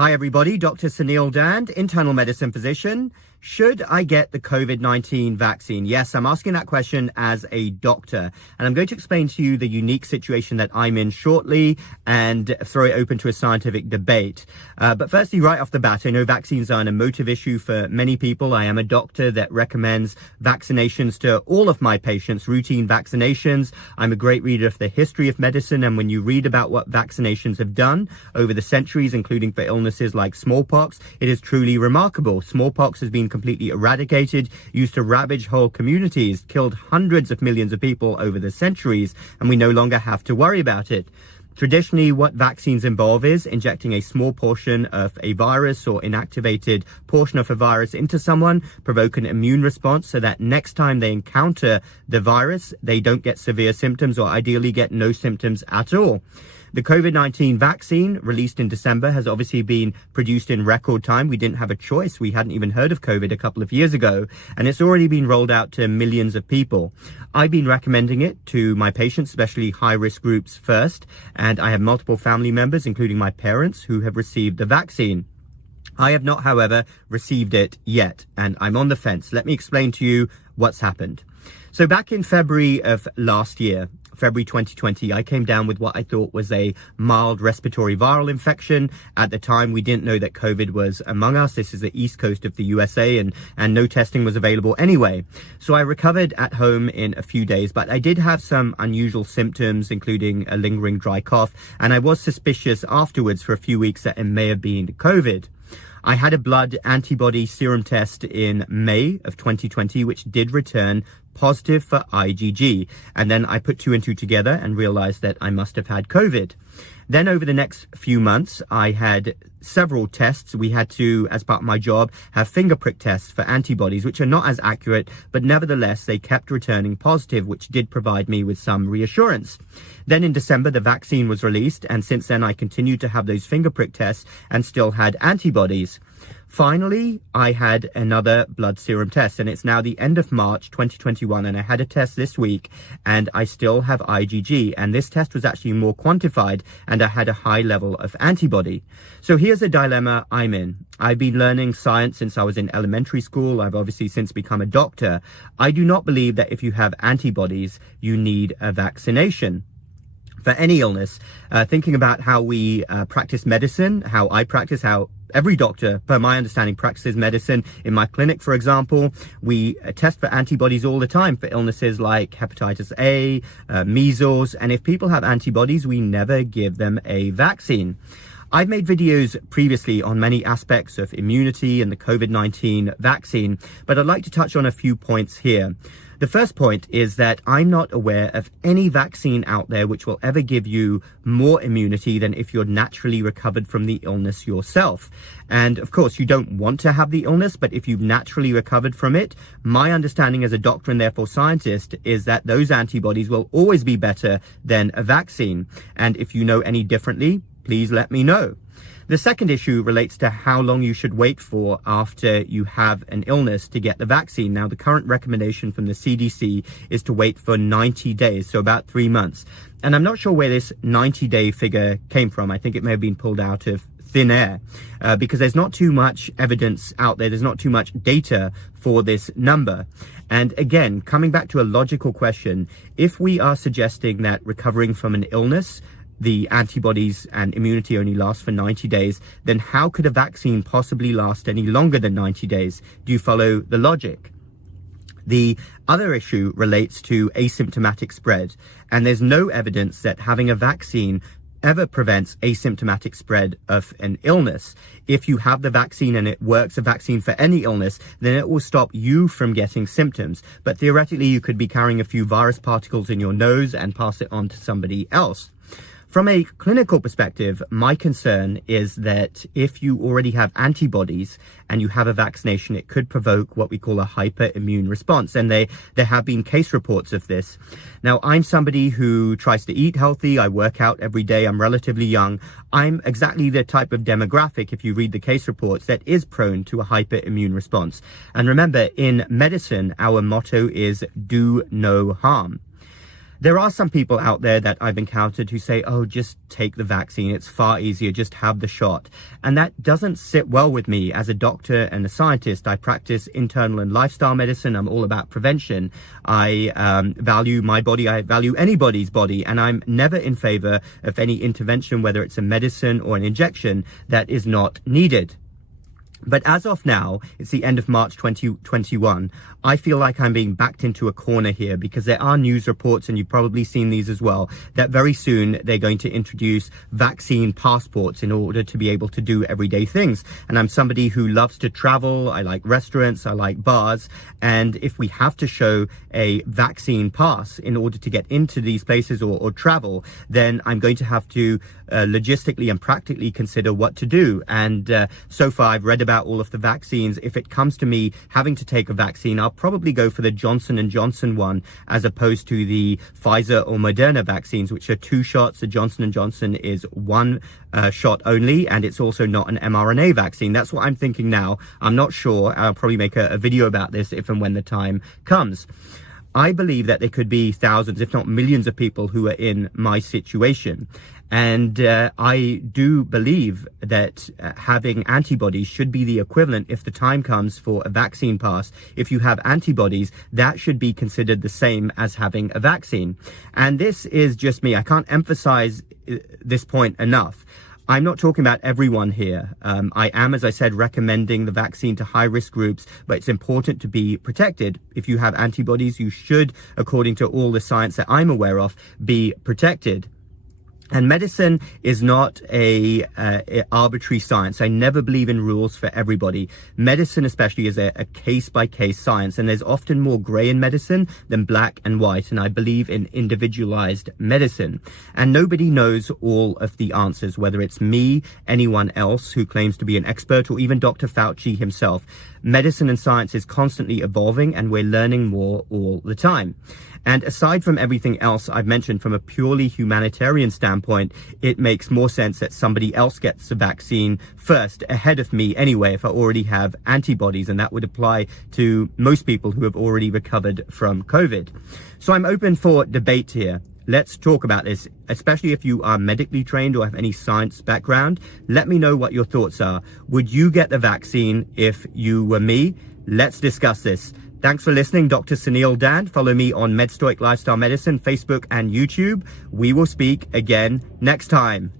Hi everybody, Dr. Sunil Dand, internal medicine physician. Should I get the COVID-19 vaccine? Yes, I'm asking that question as a doctor, and I'm going to explain to you the unique situation that I'm in shortly and throw it open to a scientific debate. But firstly, right off the bat, I know vaccines are an emotive issue for many people. I am a doctor that recommends vaccinations to all of my patients, routine vaccinations. I'm a great reader of the history of medicine, and when you read about what vaccinations have done over the centuries, including for illnesses like smallpox, it is truly remarkable. Smallpox has been completely eradicated, used to ravage whole communities, killed hundreds of millions of people over the centuries, and we no longer have to worry about it. Traditionally, what vaccines involve is injecting a small portion of a virus or inactivated portion of a virus into someone, provoke an immune response so that next time they encounter the virus, they don't get severe symptoms or ideally get no symptoms at all. The COVID-19 vaccine released in December has obviously been produced in record time. We didn't have a choice. We hadn't even heard of COVID a couple of years ago, and it's already been rolled out to millions of people. I've been recommending it to my patients, especially high-risk groups first, and I have multiple family members, including my parents, who have received the vaccine. I have not, however, received it yet, and I'm on the fence. Let me explain to you what's happened. So back in February of last year, February 2020, I came down with what I thought was a mild respiratory viral infection. At the time, we didn't know that COVID was among us. This is the East Coast of the USA, and no testing was available anyway. So I recovered at home in a few days, but I did have some unusual symptoms, including a lingering dry cough, and I was suspicious afterwards for a few weeks that it may have been COVID. I had a blood antibody serum test in May of 2020, which did return positive for IgG. And then I put two and two together and realized that I must have had COVID. Then over the next few months, I had several tests. We had to, as part of my job, have finger prick tests for antibodies, which are not as accurate, but nevertheless, they kept returning positive, which did provide me with some reassurance. Then in December, the vaccine was released, and since then, I continued to have those finger prick tests and still had antibodies. Finally, I had another blood serum test, and it's now the end of March 2021, and I had a test this week, and I still have IgG, and this test was actually more quantified, and I had a high level of antibody. So here's a dilemma I'm in. I've been learning science since I was in elementary school. I've obviously since become a doctor. I do not believe that if you have antibodies, you need a vaccination for any illness. Thinking about how we practice medicine, how I practice, how every doctor, per my understanding, practices medicine. In my clinic, for example, we test for antibodies all the time for illnesses like hepatitis A, measles, and if people have antibodies, we never give them a vaccine. I've made videos previously on many aspects of immunity and the COVID-19 vaccine, but I'd like to touch on a few points here. The first point is that I'm not aware of any vaccine out there which will ever give you more immunity than if you're naturally recovered from the illness yourself. And of course, you don't want to have the illness, but if you've naturally recovered from it, my understanding as a doctor and therefore scientist is that those antibodies will always be better than a vaccine. And if you know any differently, please let me know. The second issue relates to how long you should wait for after you have an illness to get the vaccine. Now, the current recommendation from the CDC is to wait for 90 days, so about 3 months. And I'm not sure where this 90-day figure came from. I think it may have been pulled out of thin air because there's not too much evidence out there. There's not too much data for this number. And again, coming back to a logical question, if we are suggesting that recovering from an illness, the antibodies and immunity only last for 90 days, then how could a vaccine possibly last any longer than 90 days? Do you follow the logic? The other issue relates to asymptomatic spread, and there's no evidence that having a vaccine ever prevents asymptomatic spread of an illness. If you have the vaccine and it works, a vaccine for any illness, then it will stop you from getting symptoms. But theoretically, you could be carrying a few virus particles in your nose and pass it on to somebody else. From a clinical perspective, my concern is that if you already have antibodies and you have a vaccination, it could provoke what we call a hyperimmune response. And there have been case reports of this. Now, I'm somebody who tries to eat healthy. I work out every day. I'm relatively young. I'm exactly the type of demographic, if you read the case reports, that is prone to a hyperimmune response. And remember, in medicine, our motto is do no harm. There are some people out there that I've encountered who say, oh, just take the vaccine. It's far easier. Just have the shot. And that doesn't sit well with me. As a doctor and a scientist, I practice internal and lifestyle medicine. I'm all about prevention. I value my body. I value anybody's body. And I'm never in favor of any intervention, whether it's a medicine or an injection, that is not needed. But as of now, it's the end of March 2021. I feel like I'm being backed into a corner here because there are news reports, and you've probably seen these as well, that very soon they're going to introduce vaccine passports in order to be able to do everyday things. And I'm somebody who loves to travel. I like restaurants. I like bars. And if we have to show a vaccine pass in order to get into these places or travel, then I'm going to have to logistically and practically consider what to do. And so far, I've read about all of the vaccines. If it comes to me having to take a vaccine, I'll probably go for the Johnson & Johnson one as opposed to the Pfizer or Moderna vaccines, which are 2 shots. The Johnson & Johnson is 1 shot only, and it's also not an mRNA vaccine. That's what I'm thinking now. I'm not sure. I'll probably make a video about this if and when the time comes. I believe that there could be thousands, if not millions of people who are in my situation. And I do believe that having antibodies should be the equivalent, if the time comes for a vaccine pass. If you have antibodies, that should be considered the same as having a vaccine. And this is just me. I can't emphasize this point enough. I'm not talking about everyone here. I am, as I said, recommending the vaccine to high-risk groups, but it's important to be protected. If you have antibodies, you should, according to all the science that I'm aware of, be protected. And medicine is not a arbitrary science. I never believe in rules for everybody. Medicine especially is a case-by-case science, and there's often more gray in medicine than black and white, and I believe in individualized medicine. And nobody knows all of the answers, whether it's me, anyone else who claims to be an expert, or even Dr. Fauci himself. Medicine and science is constantly evolving, and we're learning more all the time. And aside from everything else I've mentioned, from a purely humanitarian standpoint, it makes more sense that somebody else gets the vaccine first, ahead of me anyway, if I already have antibodies, and that would apply to most people who have already recovered from COVID. So I'm open for debate here. Let's talk about this, especially if you are medically trained or have any science background. Let me know what your thoughts are. Would you get the vaccine if you were me? Let's discuss this. Thanks for listening. Dr. Sunil Dand. Follow me on MedStoic Lifestyle Medicine, Facebook and YouTube. We will speak again next time.